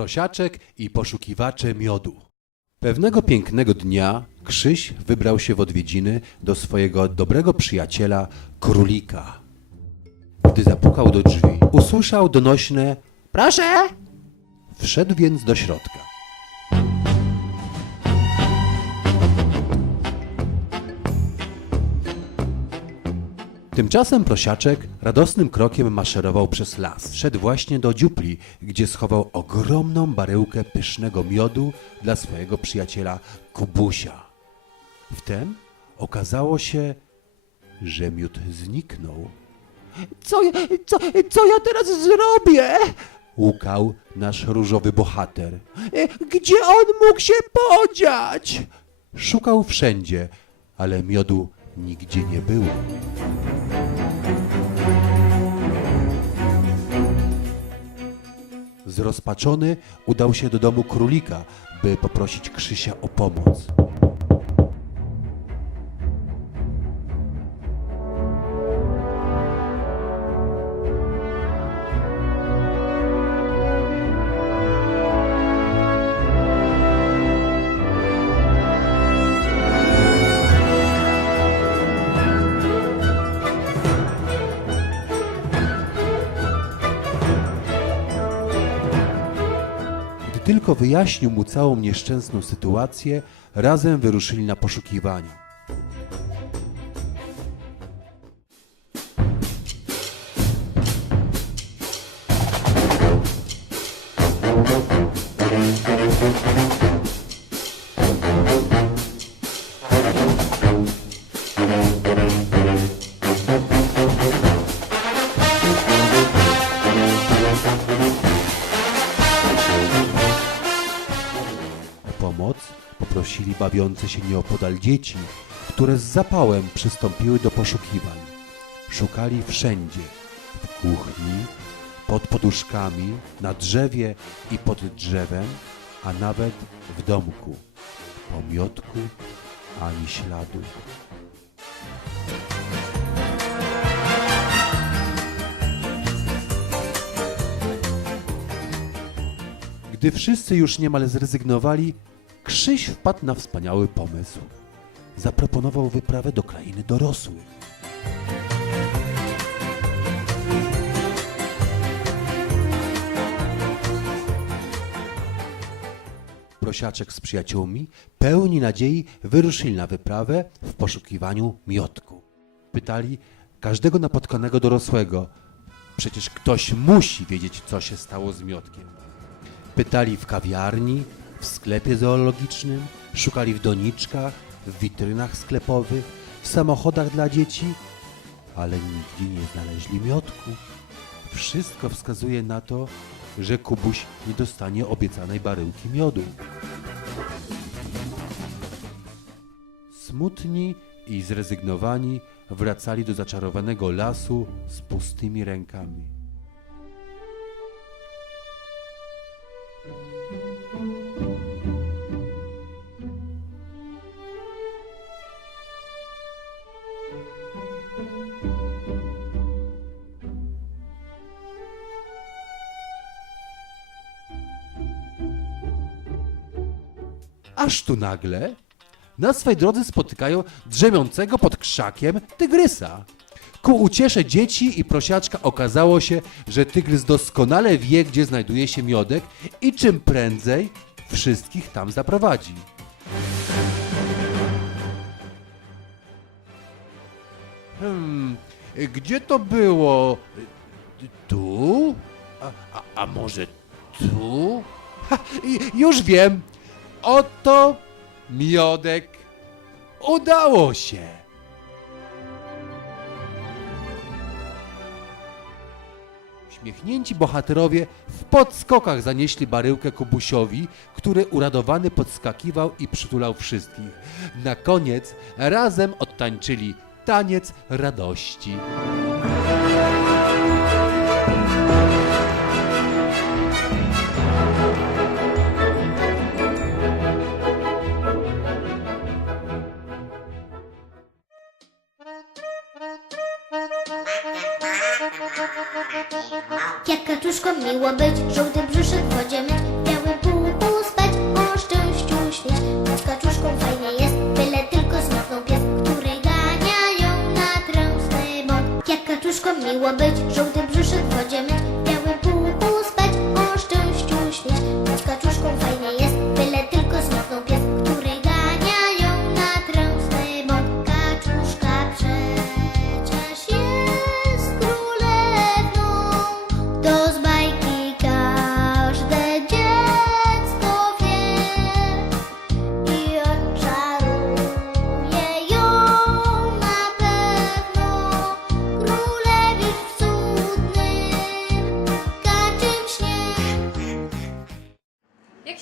Prosiaczek i poszukiwacze miodu. Pewnego pięknego dnia Krzyś wybrał się w odwiedziny do swojego dobrego przyjaciela królika. Gdy zapukał do drzwi, usłyszał donośne Proszę! Wszedł więc do środka. Tymczasem prosiaczek radosnym krokiem maszerował przez las. Szedł właśnie do dziupli, gdzie schował ogromną baryłkę pysznego miodu dla swojego przyjaciela Kubusia. Wtem okazało się, że miód zniknął. Co, ja- co, co ja teraz zrobię? Łukał nasz różowy bohater. Gdzie on mógł się podziać? Szukał wszędzie, ale miodu nigdzie nie było. Zrozpaczony udał się do domu królika, by poprosić Krzysia o pomoc. Wyjaśnił mu całą nieszczęsną sytuację, razem wyruszyli na poszukiwania. Bawiące się nieopodal dzieci, które z zapałem przystąpiły do poszukiwań. Szukali wszędzie w kuchni, pod poduszkami, na drzewie i pod drzewem, a nawet w domku. Po miotku ani śladu. Gdy wszyscy już niemal zrezygnowali, Krzyś wpadł na wspaniały pomysł. Zaproponował wyprawę do krainy dorosłych. Prosiaczek z przyjaciółmi, pełni nadziei, wyruszyli na wyprawę w poszukiwaniu miotku. Pytali każdego napotkanego dorosłego. Przecież ktoś musi wiedzieć, co się stało z miotkiem. Pytali w kawiarni, w sklepie zoologicznym, szukali w doniczkach, w witrynach sklepowych, w samochodach dla dzieci, ale nigdzie nie znaleźli miotku. Wszystko wskazuje na to, że Kubuś nie dostanie obiecanej baryłki miodu. Smutni i zrezygnowani wracali do zaczarowanego lasu z pustymi rękami. Aż tu nagle na swej drodze spotykają drzemiącego pod krzakiem tygrysa. Ku uciesze dzieci i prosiaczka okazało się, że tygrys doskonale wie, gdzie znajduje się miodek i czym prędzej wszystkich tam zaprowadzi. Hmm, gdzie to było? Tu? A, a, a może tu? Ha, już wiem! Oto miodek. Udało się! Uśmiechnięci bohaterowie w podskokach zanieśli baryłkę Kubusiowi, który uradowany podskakiwał i przytulał wszystkich. Na koniec razem odtańczyli taniec radości. Tatuszko miło być, żółty brzuszek w wodzie myć, białym pułku spać, o szczęściu śnić. Z kaczuszką fajnie jest, byle tylko zmoknął pies, który gania ją na kręsny bok. Jak kaczuszko miło być, żółty brzuszek w wodzie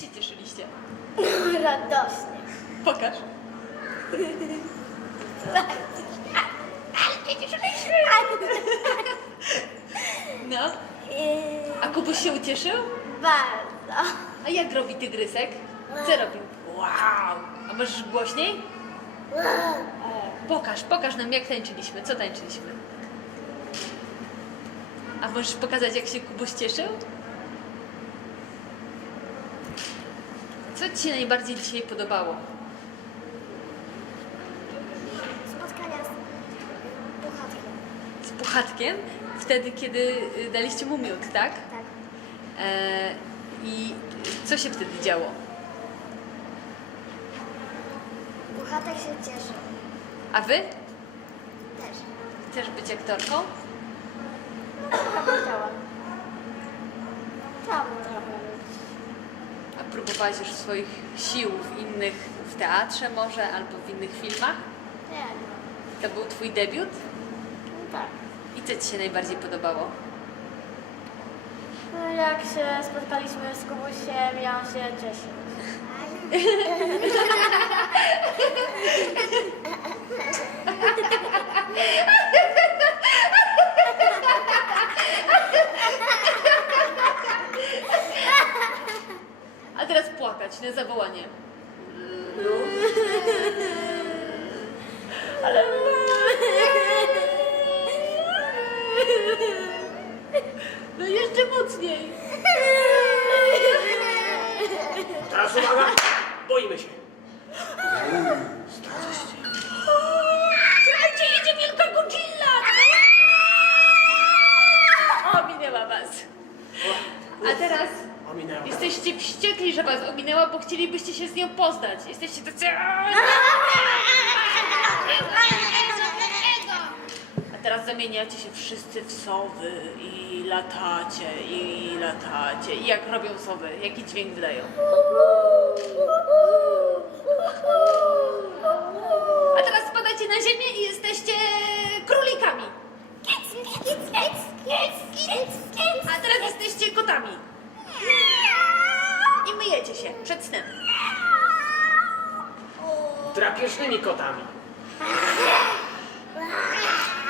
się cieszyliście? Radośnie. Pokaż. No, a Kubuś się ucieszył? Bardzo. A jak robi tygrysek? Co robił? Wow! A możesz głośniej? Pokaż, pokaż nam jak tańczyliśmy. Co tańczyliśmy? A możesz pokazać jak się Kubuś cieszył? Co Ci się najbardziej dzisiaj podobało? Spotkania z puchatkiem. Z Puchatkiem? Wtedy, kiedy y, daliście mu miód, tak? Tak. E, I co się wtedy działo? Puchatek się cieszy. A Wy? Też. Chcesz być aktorką? Trochę chciałam. Chciałam Próbowałaś już swoich sił w innych, w teatrze może, albo w innych filmach? Nie. To był Twój debiut? No tak. I co Ci się najbardziej podobało? No, jak się spotkaliśmy z Kubusiem, ja się cieszę. A teraz płakać na zawołanie. Ale... No jeszcze mocniej. Teraz uwaga, boimy się. Słuchajcie, jedzie wielka Godzilla! O, minęła Was. A teraz Ominęło. jesteście wściekli, że Was ominęła, bo chcielibyście się z nią poznać. Jesteście tacy... A teraz zamieniacie się wszyscy w sowy i latacie, i latacie. I jak robią sowy? Jaki dźwięk wydają? A teraz spadacie na ziemię i jesteście królikami. A teraz jesteście kotami. I myjecie się przed snem. Drapieżnymi kotami.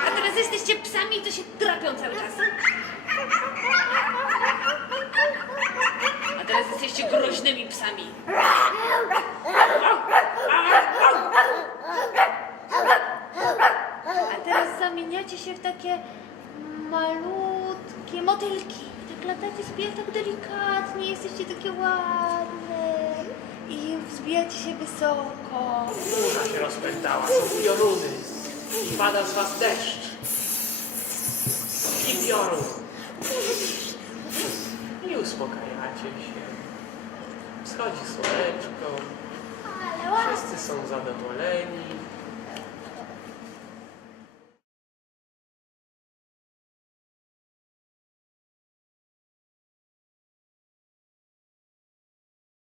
A teraz jesteście psami, to się drapią cały czas. A teraz jesteście groźnymi psami. A teraz zamieniacie się w takie malutkie motylki. I tak latacie sobie tak delikatnie, jesteście takie ładne. Wzbijacie się wysoko. Burza się rozpętała, są pioruny. Pada z was deszcz. I piorun. I uspokajacie się. Wschodzi słoneczko. Wszyscy są zadowoleni.